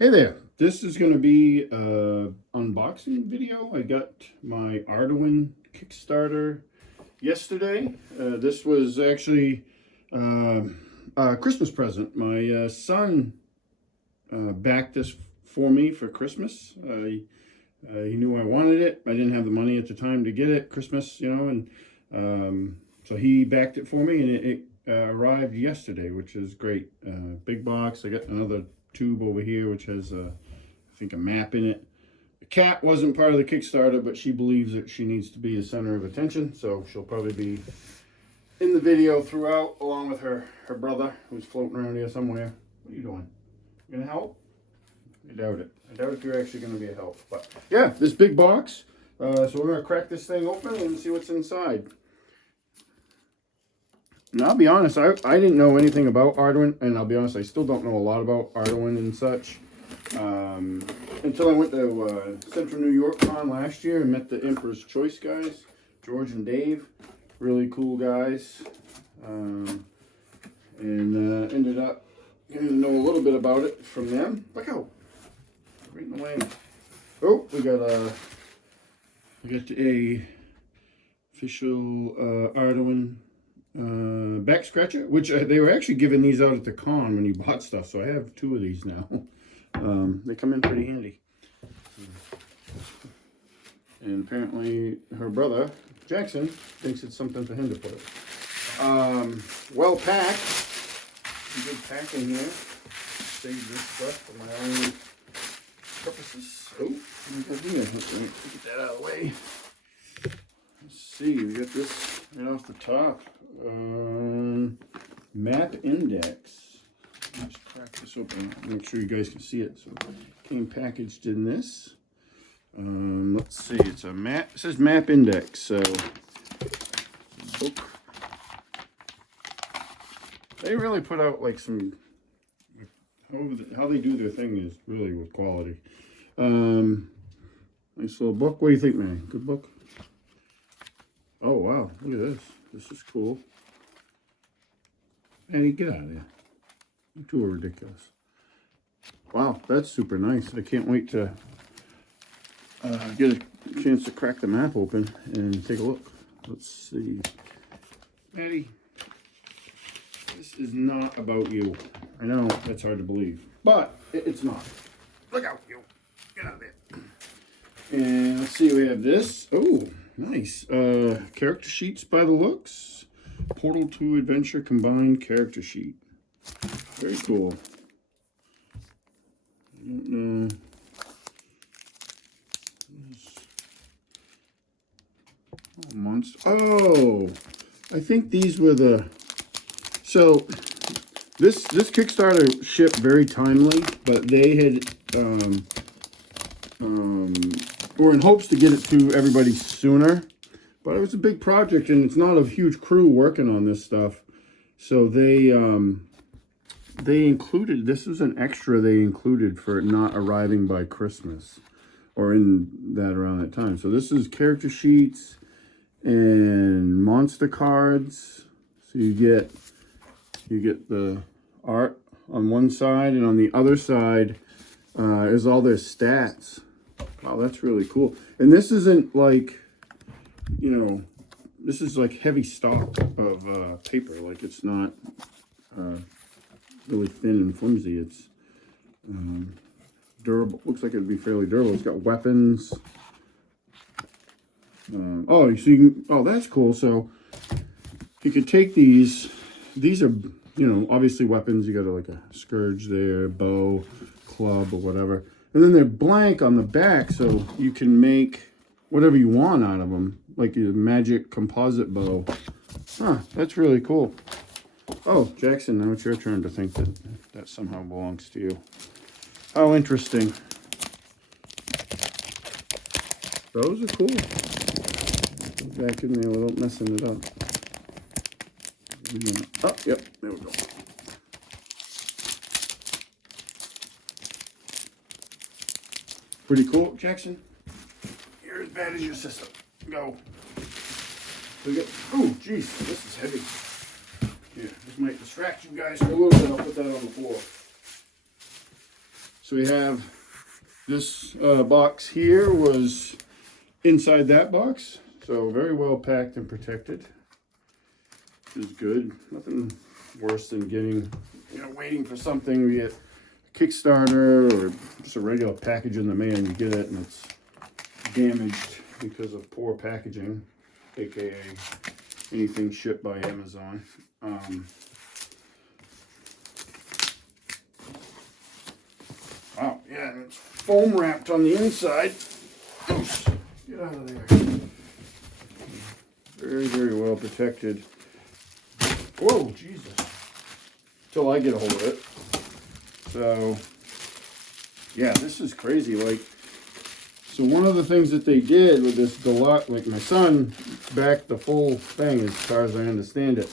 Hey there, this is going to be an unboxing video. I got my Arduin Kickstarter yesterday. This was actually a Christmas present. My son backed this for me for Christmas. He knew I wanted it. I didn't have the money at the time to get it, Christmas, and so he backed it for me, and it arrived yesterday, which is great. Big box. I got another tube over here which has I think a map in it. The cat wasn't part of the Kickstarter, but she believes that she needs to be the center of attention, so she'll probably be in the video throughout, along with her brother, who's floating around here somewhere. What are you doing? You gonna help? I doubt it. I doubt if you're actually gonna be a help. But yeah, this big box. So we're gonna crack this thing open and see what's inside. And I'll be honest, I didn't know anything about Arduin, and I'll be honest, I still don't know a lot about Arduin and such. Until I went to Central New York Con last year and met the Emperor's Choice guys, George and Dave. Really cool guys. And ended up getting to know a little bit about it from them. Look out! Right in the way. Oh, we got a official Arduin back scratcher, which they were actually giving these out at the con when you bought stuff, so I have two of these now. They come in pretty handy. And apparently her brother Jackson thinks it's something for him to put. Well packed. Some good packing here. Save this stuff for my own purposes. Oh, what do we got here? Let me get that out of the way. Let's see, we got this right off the top. Map index. Let's crack this open. Make sure you guys can see it. So it came packaged in this. Let's see, it's a map. It says map index. So book. They really put out like some. How they do their thing is really with quality. Nice little book. What do you think, man? Good book. Oh wow, look at this. This is cool. Eddie, get out of there. You two are ridiculous. Wow, that's super nice. I can't wait to get a chance to crack the map open and take a look. Let's see. Maddie, this is not about you. I know that's hard to believe, but it's not. Look out, you. Get out of there. And let's see, we have this. Oh, nice. Character sheets by the looks. Portal to Adventure combined character sheet. Very cool. I don't know. Oh, monster. Oh, I think these were the. So this Kickstarter shipped very timely, but they had were in hopes to get it to everybody sooner. But it was a big project, and it's not a huge crew working on this stuff. So they included, this was an extra they included for it not arriving by Christmas or in that around that time. So this is character sheets and monster cards. So you get the art on one side, and on the other side is all their stats. Wow, that's really cool. And this isn't like, this is like heavy stock of paper. Like it's not really thin and flimsy. It's durable. Looks like it'd be fairly durable. It's got weapons. Oh, so you can, oh, that's cool. So you could take these. These are, obviously weapons. You got like a scourge there, bow, club, or whatever. And then they're blank on the back, so you can make whatever you want out of them, like a magic composite bow. Huh, that's really cool. Oh, Jackson, now it's your turn to think that somehow belongs to you. How interesting. Those are cool. Put back in there without messing it up. Oh, yep, there we go. Pretty cool, Jackson. You're as bad as your sister. Go. So oh, geez, this is heavy. Here, this might distract you guys for a little bit. I'll put that on the floor. So we have this box here was inside that box. So very well packed and protected. Which is good. Nothing worse than getting, waiting for something. We get Kickstarter or just a regular package in the mail, and you get it and it's damaged because of poor packaging, aka anything shipped by Amazon. Wow, yeah, and it's foam wrapped on the inside. Oops, get out of there. Very, very well protected. Whoa, Jesus. Till I get a hold of it. So, yeah, this is crazy. Like, so one of the things that they did with this deluxe, like my son backed the full thing as far as I understand it.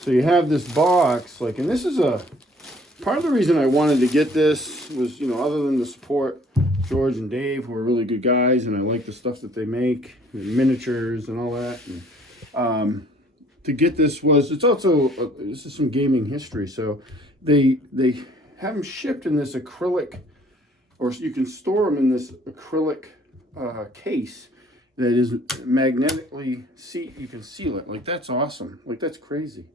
So you have this box, like, and this is part of the reason I wanted to get this was, other than to support George and Dave, who are really good guys, and I like the stuff that they make, the miniatures and all that. And, to get this it's also, this is some gaming history. So they have them shipped in this acrylic, or you can store them in this acrylic case that is magnetically, you can seal it. Like, that's awesome. Like, that's crazy.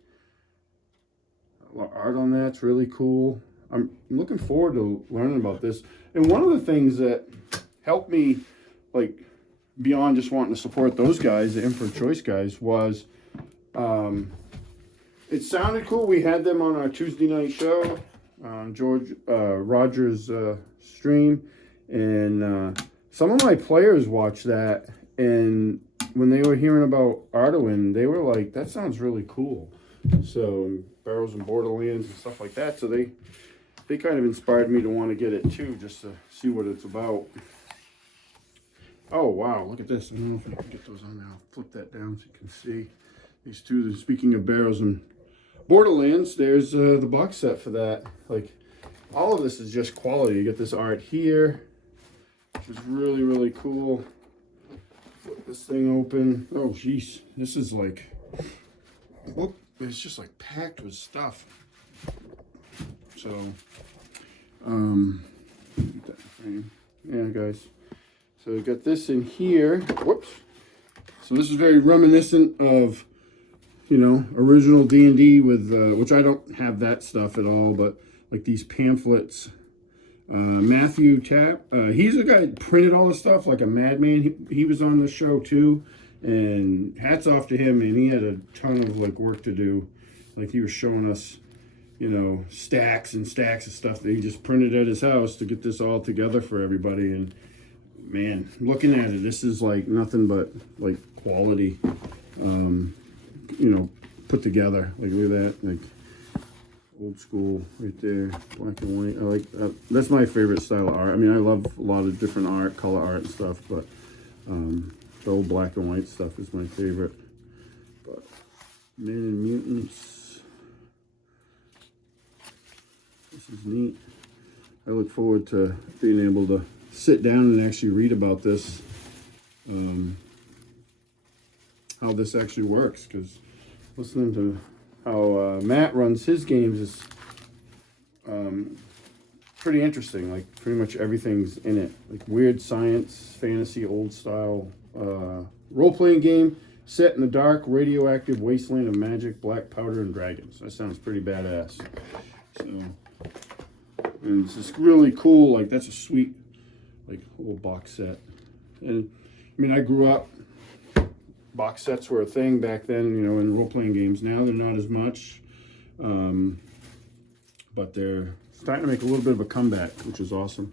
Art on that's really cool. I'm looking forward to learning about this. And one of the things that helped me, like, beyond just wanting to support those guys, the Emperor Choice guys, was it sounded cool. We had them on our Tuesday night show on George Rogers' stream, and some of my players watched that, and when they were hearing about Arduin, they were like, that sounds really cool. So Barrows and Borderlands and stuff like that. So they kind of inspired me to want to get it too, just to see what it's about. Oh wow, look at this. I don't know if I can get those on there. I'll flip that down so you can see these two. Speaking of Barrows and Borderlands, there's the box set for that. Like, all of this is just quality. You get this art here, which is really, really cool. Flip this thing open. Oh jeez, this is like, whoop. It's just like packed with stuff. So, yeah, guys. So we got this in here. Whoops. So this is very reminiscent of, original D&D with, which I don't have that stuff at all, but like these pamphlets. Matthew Tapp, he's the guy that printed all the stuff like a madman. He was on the show too. And hats off to him, and he had a ton of like work to do. Like, he was showing us, stacks and stacks of stuff that he just printed at his house to get this all together for everybody. And man, looking at it, this is like nothing but like quality, put together. Like, look at that, like old school right there, black and white. I like that. That's my favorite style of art. I mean, I love a lot of different art, color art and stuff, but the old black and white stuff is my favorite. But Men and Mutants, this is neat. I look forward to being able to sit down and actually read about this, how this actually works, because listening to how Matt runs his games is pretty interesting. Like, pretty much everything's in it. Like, weird science, fantasy, old style role-playing game set in the dark, radioactive wasteland of magic, black powder, and dragons. That sounds pretty badass. So, and it's just really cool. Like, that's a sweet, like, whole box set. And I mean, I grew up, box sets were a thing back then, in role-playing games. Now they're not as much, but they're starting to make a little bit of a comeback, which is awesome.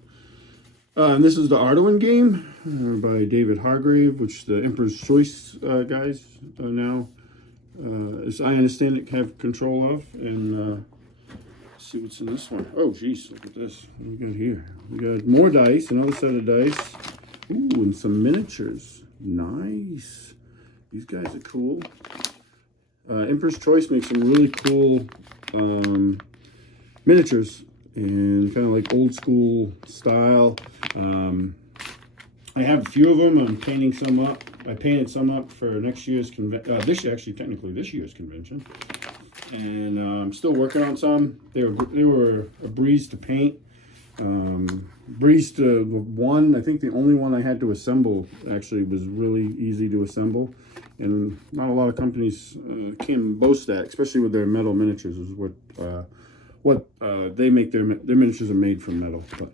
And this is the Arduin game by David Hargrave, which the Emperor's Choice guys now, as I understand it, have control of. And let's see what's in this one. Oh, geez, look at this. What do we got here? We got more dice, another set of dice. Ooh, and some miniatures. Nice. These guys are cool. Emperor's Choice makes some really cool miniatures and kind of like old school style. I have a few of them. I'm painting some up. I painted some up for next year's convention. Technically this year's convention. And I'm still working on some. They were a breeze to paint. Breezed one. I think the only one I had to assemble actually was really easy to assemble, and not a lot of companies can boast that, especially with their metal miniatures. Is what they make. Their miniatures are made from metal. But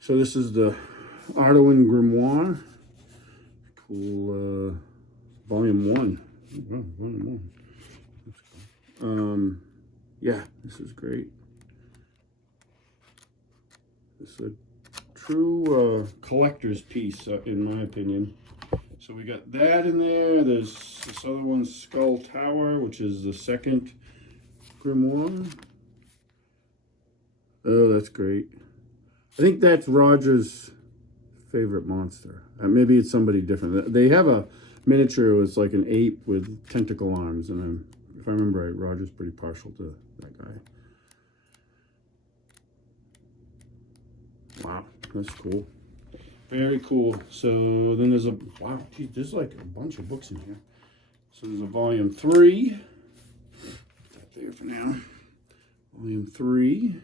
so this is the Arduin Grimoire. Cool. Volume 1. Oh, volume 1. Yeah, this is great. This is a true collector's piece, in my opinion. So we got that in there. There's this other one, Skull Tower, which is the second grimoire. Oh, that's great. I think that's Roger's favorite monster. Maybe it's somebody different. They have a miniature. It was like an ape with tentacle arms, and if I remember right, Roger's pretty partial to that guy. Wow, that's cool. Very cool. So then there's wow, geez, there's like a bunch of books in here. So there's a volume 3. Put that there for now. Volume 3.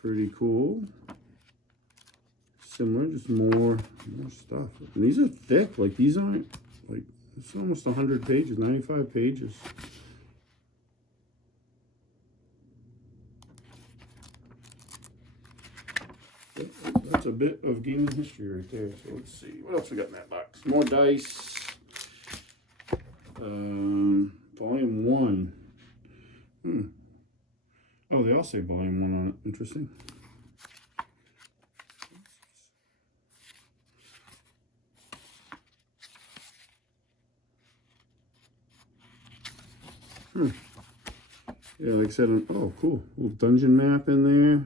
Pretty cool. Similar, just more stuff. And these are thick. Like these aren't like, it's almost 100 pages, 95 pages. That's a bit of gaming history right there. So let's see. What else we got in that box? More dice. Volume 1. Oh, they all say volume 1 on it. Interesting. Yeah, like I said, oh, cool. Little dungeon map in there.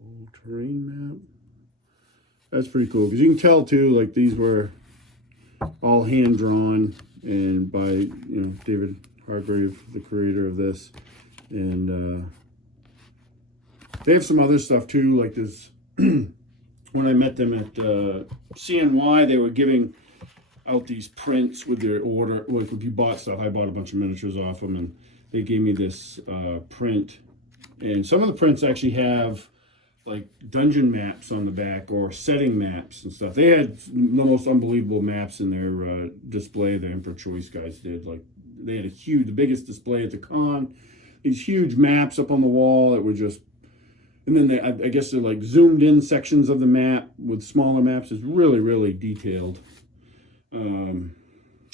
Little terrain map. That's pretty cool, because you can tell, too, like, these were all hand-drawn and by, David Hargrave, the creator of this. And they have some other stuff, too, like this. When I met them at CNY, they were giving out these prints with their order. Like if you bought stuff, I bought a bunch of miniatures off them, and they gave me this print. And some of the prints actually have like dungeon maps on the back or setting maps and stuff. They had the most unbelievable maps in their display. The Emperor Choice guys did. Like they had the biggest display at the con. These huge maps up on the wall that were just. And then I guess they're like zoomed in sections of the map with smaller maps. It's really, really detailed.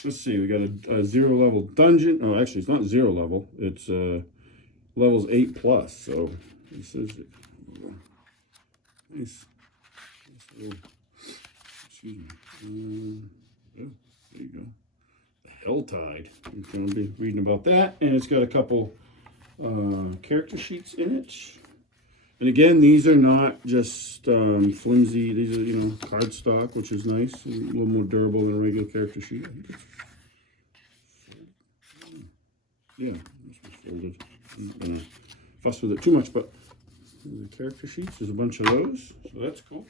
Let's see, we got a 0 level dungeon. Oh, actually, it's not 0 level. It's levels 8+. So this is nice. Excuse me. Yeah, there you go. The Helltide. I'm going to be reading about that, and it's got a couple character sheets in it. And again, these are not just flimsy. These are, cardstock, which is nice. A little more durable than a regular character sheet. Yeah, this was folded. I'm not going to fuss with it too much, but the character sheets, there's a bunch of those. So that's cool.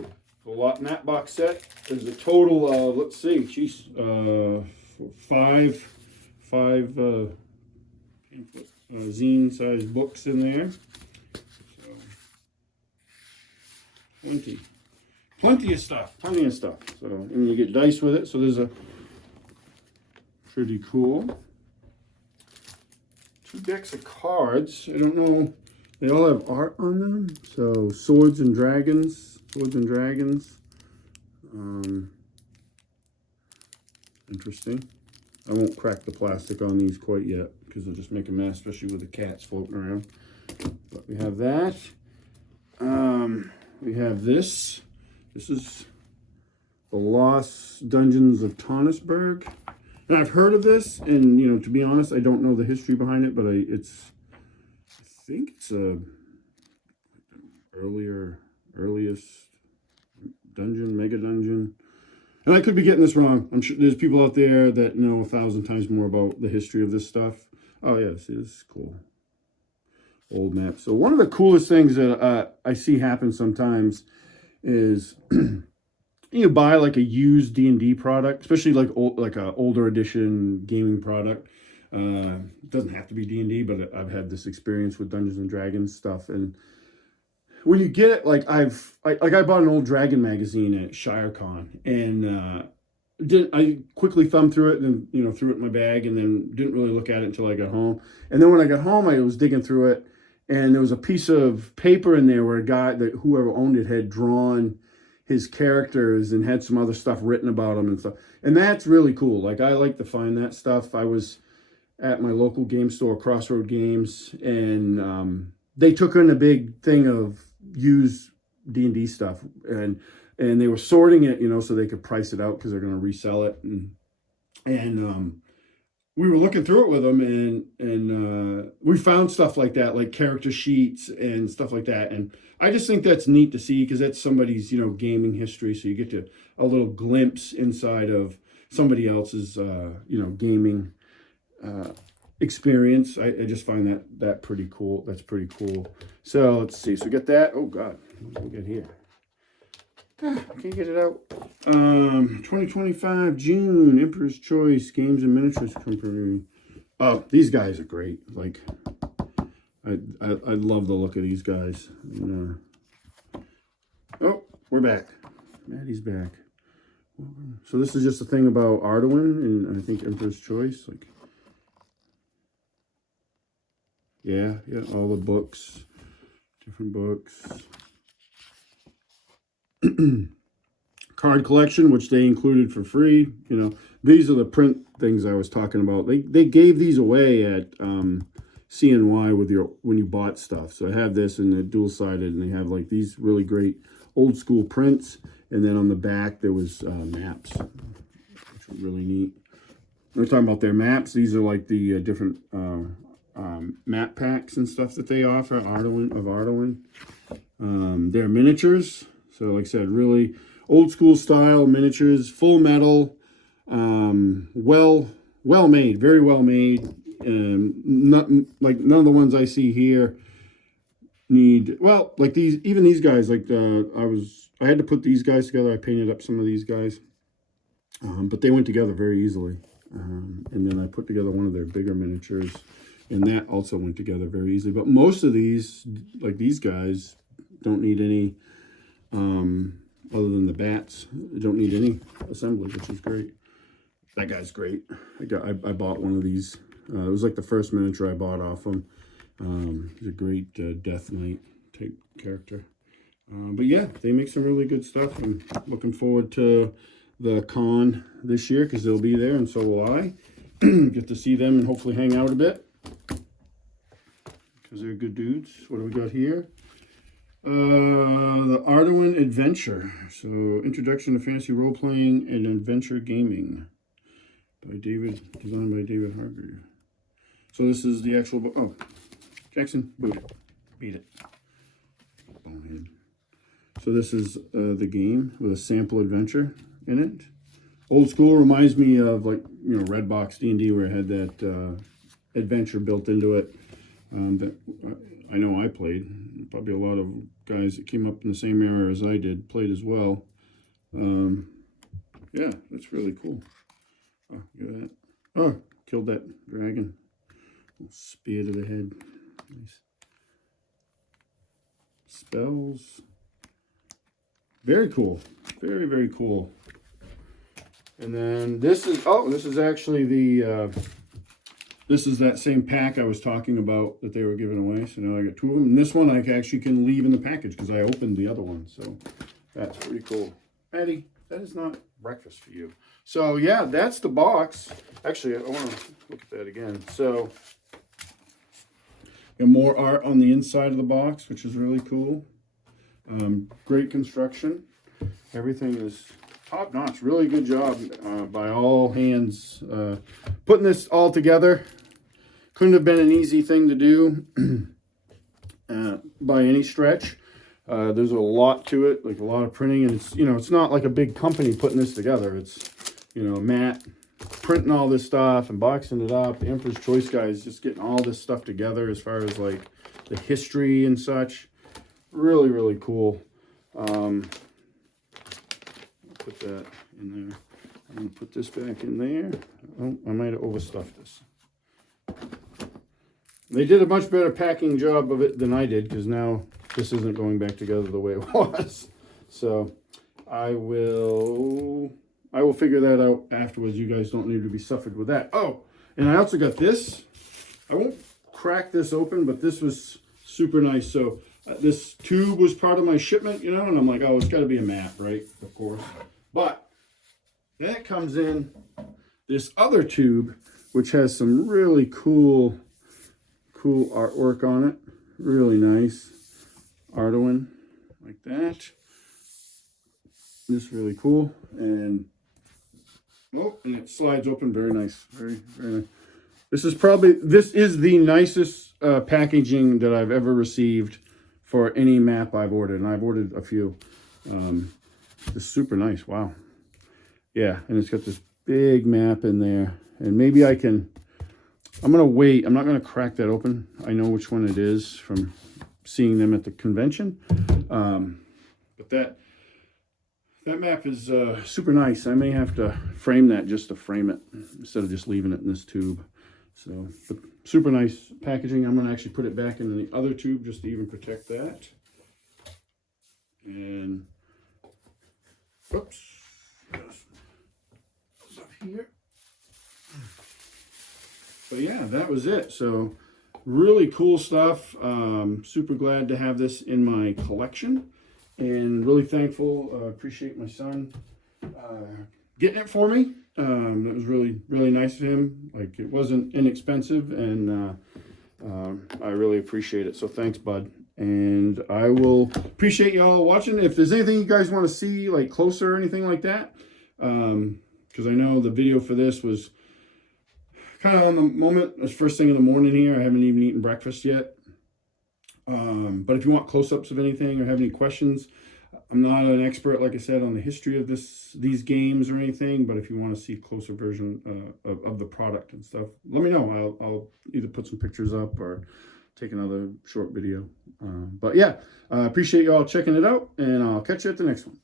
A lot in that box set. There's a total of, let's see, geez, five zine-sized books in there. Plenty of stuff. So, and you get dice with it. So there's a pretty cool 2 decks of cards. I don't know. They all have art on them. So Swords and Dragons. Interesting. I won't crack the plastic on these quite yet because they'll just make a mess, especially with the cats floating around. But we have that. We have this. This is the Lost Dungeons of Tonnisburg. And I've heard of this, and to be honest, I don't know the history behind it, but I think it's a earliest dungeon, mega dungeon. And I could be getting this wrong. I'm sure there's people out there that know 1,000 times more about the history of this stuff. Oh yeah, this is cool. Old map. So one of the coolest things that I see happen sometimes is you buy like a used D&D product, especially like an older edition gaming product. It doesn't have to be D&D, but I've had this experience with Dungeons and Dragons stuff. And when you get it, like I bought an old Dragon magazine at ShireCon, and I quickly thumbed through it and then, threw it in my bag, and then didn't really look at it until I got home. And then when I got home, I was digging through it, and there was a piece of paper in there where a guy, that whoever owned it, had drawn his characters and had some other stuff written about them and stuff. And that's really cool. Like, I like to find that stuff. I was at my local game store, Crossroad Games, and they took in a big thing of used D&D stuff, and they were sorting it, so they could price it out because they're going to resell it. And we were looking through it with them, and we found stuff like that, like character sheets and stuff like that. And I just think that's neat to see, because that's somebody's, gaming history. So you get a little glimpse inside of somebody else's, gaming experience. I just find that pretty cool. That's pretty cool. So let's see. So we get that. Oh God, what do we get here? I can't get it out. 2025 June, Emperor's Choice Games and Miniatures Company. Oh, these guys are great. Like, I love the look of these guys. And, oh, we're back. Maddie's back. So this is just a thing about Arduin and I think Emperor's Choice. Like, yeah, all the books, different books. Card collection, which they included for free. These are the print things I was talking about. They gave these away at CNY when you bought stuff. So I have this, and they're dual-sided, and they have like these really great old school prints. And then on the back there was maps, which were really neat. We're talking about their maps. These are like the different map packs and stuff that they offer. Arduin. They're miniatures. So like I said, really old school style miniatures, full metal, well made, very well made. Not like none of the ones I see here need, well, like these guys, like I had to put these guys together. I painted up some of these guys, but they went together very easily. And then I put together one of their bigger miniatures, and that also went together very easily. But most of these, like these guys, don't need any, other than the bats, don't need any assembly, which is great. That guy's great. I bought one of these. It was like the first miniature I bought off him. He's a great Death Knight type character. But yeah, they make some really good stuff. I'm looking forward to the con this year, because they'll be there, and so will I. Get to see them and hopefully hang out a bit, because they're good dudes. What do we got here? The Arduin Adventure. So, Introduction to Fantasy Role-Playing and Adventure Gaming. Designed by David Hargrave. So this is the actual book. Oh, Jackson, boot it. Beat it. Bonehead. So this is the game with a sample adventure in it. Old school, reminds me of like, Redbox D&D, where it had that adventure built into it. That I know I played. Probably a lot of guys that came up in the same era as I did played as well. Yeah, that's really cool. Oh, look at that. Oh, killed that dragon. Spear to the head. Nice. Spells. Very cool. Very, very cool. And then this is actually the, this is that same pack I was talking about that they were giving away. So now I got two of them. And this one I actually can leave in the package because I opened the other one. So that's pretty cool. Maddie, that is not breakfast for you. So yeah, that's the box. Actually, I want to look at that again. So got more art on the inside of the box, which is really cool. Great construction. Everything is top notch. Really good job by all hands putting this all together. Couldn't have been an easy thing to do by any stretch. There's a lot to it, like a lot of printing, and it's, it's not like a big company putting this together. It's, Matt printing all this stuff and boxing it up. The Emperor's Choice guys just getting all this stuff together as far as like the history and such. Really, really cool. I'll put that in there. I'm gonna put this back in there. Oh, I might have overstuffed this. They did a much better packing job of it than I did, because now this isn't going back together the way it was. So I will figure that out afterwards. You guys don't need to be suffered with that. Oh, and I also got this. I won't crack this open, but this was super nice. So this tube was part of my shipment, you know, and I'm like, oh, it's got to be a map, right? Of course. But then it comes in this other tube, which has some really cool artwork on it. Really nice. Arduin, like that. This is really cool. And oh, and it slides open. Very nice. Very nice. This is the nicest packaging that I've ever received for any map I've ordered. And I've ordered a few. This is super nice. Wow. Yeah, and it's got this big map in there. And maybe I'm going to wait. I'm not going to crack that open. I know which one it is from seeing them at the convention. But that map is super nice. I may have to frame that just to frame it instead of just leaving it in this tube. So, but super nice packaging. I'm going to actually put it back in the other tube just to even protect that. And, oops, up here. But yeah, that was it. So really cool stuff. Super glad to have this in my collection, and really thankful. Appreciate my son getting it for me. That was really nice of him. Like, it wasn't inexpensive, and I really appreciate it. So thanks, bud. And I will appreciate y'all watching. If there's anything you guys want to see, like closer or anything like that, because I know the video for this was kind of on the moment. It's first thing in the morning here. I haven't even eaten breakfast yet. But if you want close-ups of anything or have any questions, I'm not an expert, like I said, on the history of these games or anything. But if you want to see a closer version of the product and stuff, let me know. I'll either put some pictures up or take another short video. But yeah, appreciate you all checking it out, and I'll catch you at the next one.